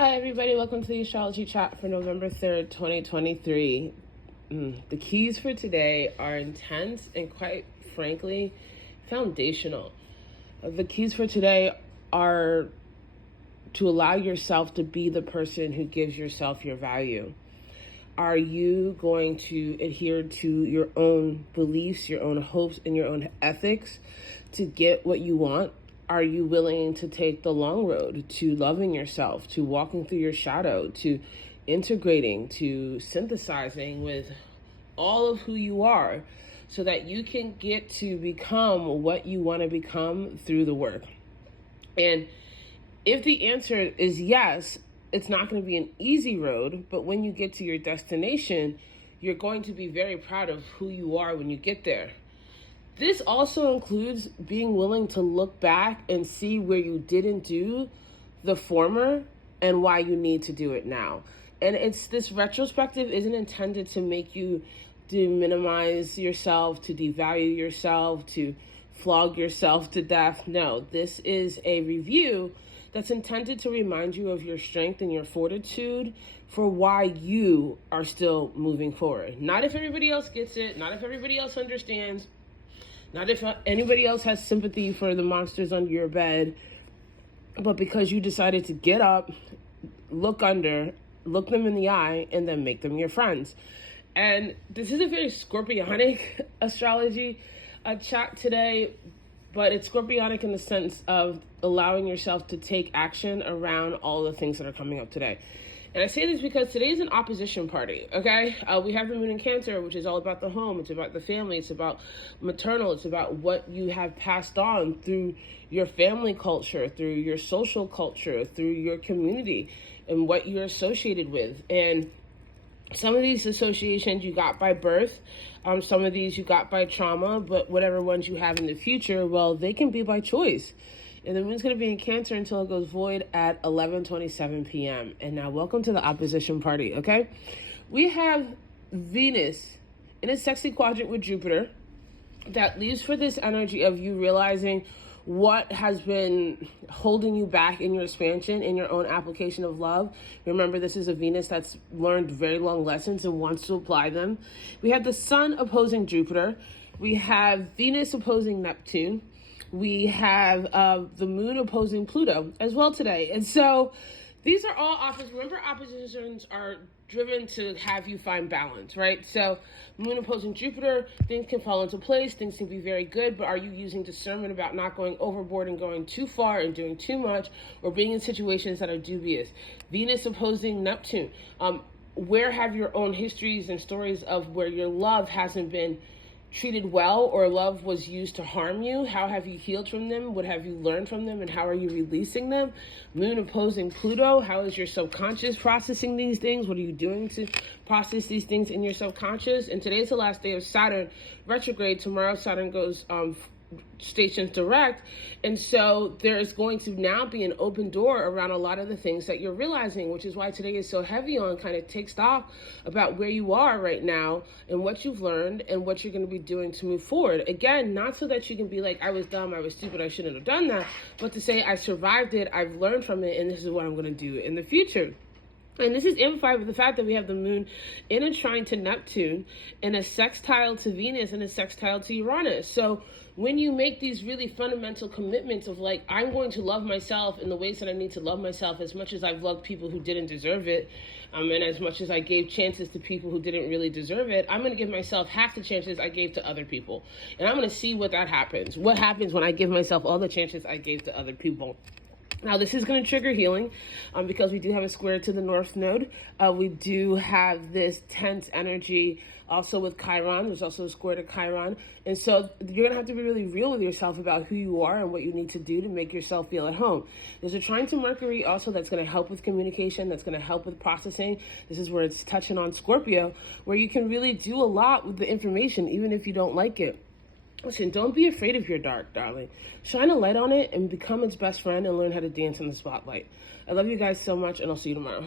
Hi, everybody. Welcome to the Astrology Chat for November 3rd, 2023. The keys for today are intense and, quite frankly, foundational. The keys for today are to allow yourself to be the person who gives yourself your value. Are you going to adhere to your own beliefs, your own hopes, and your own ethics to get what you want? Are you willing to take the long road to loving yourself, to walking through your shadow, to integrating, to synthesizing with all of who you are so that you can get to become what you want to become through the work? And if the answer is yes, it's not going to be an easy road, but when you get to your destination, you're going to be very proud of who you are when you get there. This also includes being willing to look back and see where you didn't do the former and why you need to do it now. And it's this retrospective isn't intended to make you minimize yourself, to devalue yourself, to flog yourself to death. No, this is a review that's intended to remind you of your strength and your fortitude for why you are still moving forward. Not if everybody else gets it, not if everybody else understands, not if anybody else has sympathy for the monsters under your bed, but because you decided to get up, look them in the eye, and then make them your friends. And this is a very scorpionic astrology chat today, but it's scorpionic in the sense of allowing yourself to take action around all the things that are coming up today. And I say this because today is an opposition party, okay? We have the moon in Cancer, which is all about the home. It's about the family. It's about maternal. It's about what you have passed on through your family culture, through your social culture, through your community, and what you're associated with. And some of these associations you got by birth, some of these you got by trauma, but whatever ones you have in the future, well, they can be by choice. And the moon's going to be in Cancer until it goes void at 11:27 p.m. And now welcome to the opposition party, okay? We have Venus in a sexy quadrant with Jupiter that leaves for this energy of you realizing what has been holding you back in your expansion, in your own application of love. Remember, this is a Venus that's learned very long lessons and wants to apply them. We have the Sun opposing Jupiter. We have Venus opposing Neptune. We have the moon opposing Pluto as well today. And so these are all opposites. Remember, oppositions are driven to have you find balance, right? So moon opposing Jupiter, things can fall into place. Things can be very good, but are you using discernment about not going overboard and going too far and doing too much, or being in situations that are dubious? Venus opposing Neptune. Where have your own histories and stories of where your love hasn't been treated well, or love was used to harm you? How have you healed from them? What have you learned from them, and how are you releasing them? Moon opposing Pluto. How is your subconscious processing these things? What are you doing to process these things in your subconscious? And today's the last day of Saturn retrograde. Tomorrow Saturn goes stations direct, and so there is going to now be an open door around a lot of the things that you're realizing, which is why today is so heavy on kind of take stock about where you are right now and what you've learned and what you're going to be doing to move forward. Again, not so that you can be like, I was dumb, I was stupid, I shouldn't have done that, but to say I survived it, I've learned from it, and this is what I'm going to do in the future. And this is amplified with the fact that we have the moon in a trine to Neptune, and a sextile to Venus, and a sextile to Uranus. So when you make these really fundamental commitments of like, I'm going to love myself in the ways that I need to love myself, as much as I've loved people who didn't deserve it, and as much as I gave chances to people who didn't really deserve it, I'm going to give myself half the chances I gave to other people. And I'm going to see what happens. What happens when I give myself all the chances I gave to other people? Now, this is going to trigger healing because we do have a square to the North Node. We do have this tense energy also with Chiron. There's also a square to Chiron. And so you're going to have to be really real with yourself about who you are and what you need to do to make yourself feel at home. There's a trine to Mercury also that's going to help with communication, that's going to help with processing. This is where it's touching on Scorpio, where you can really do a lot with the information, even if you don't like it. Listen, don't be afraid of your dark, darling. Shine a light on it and become its best friend and learn how to dance in the spotlight. I love you guys so much, and I'll see you tomorrow.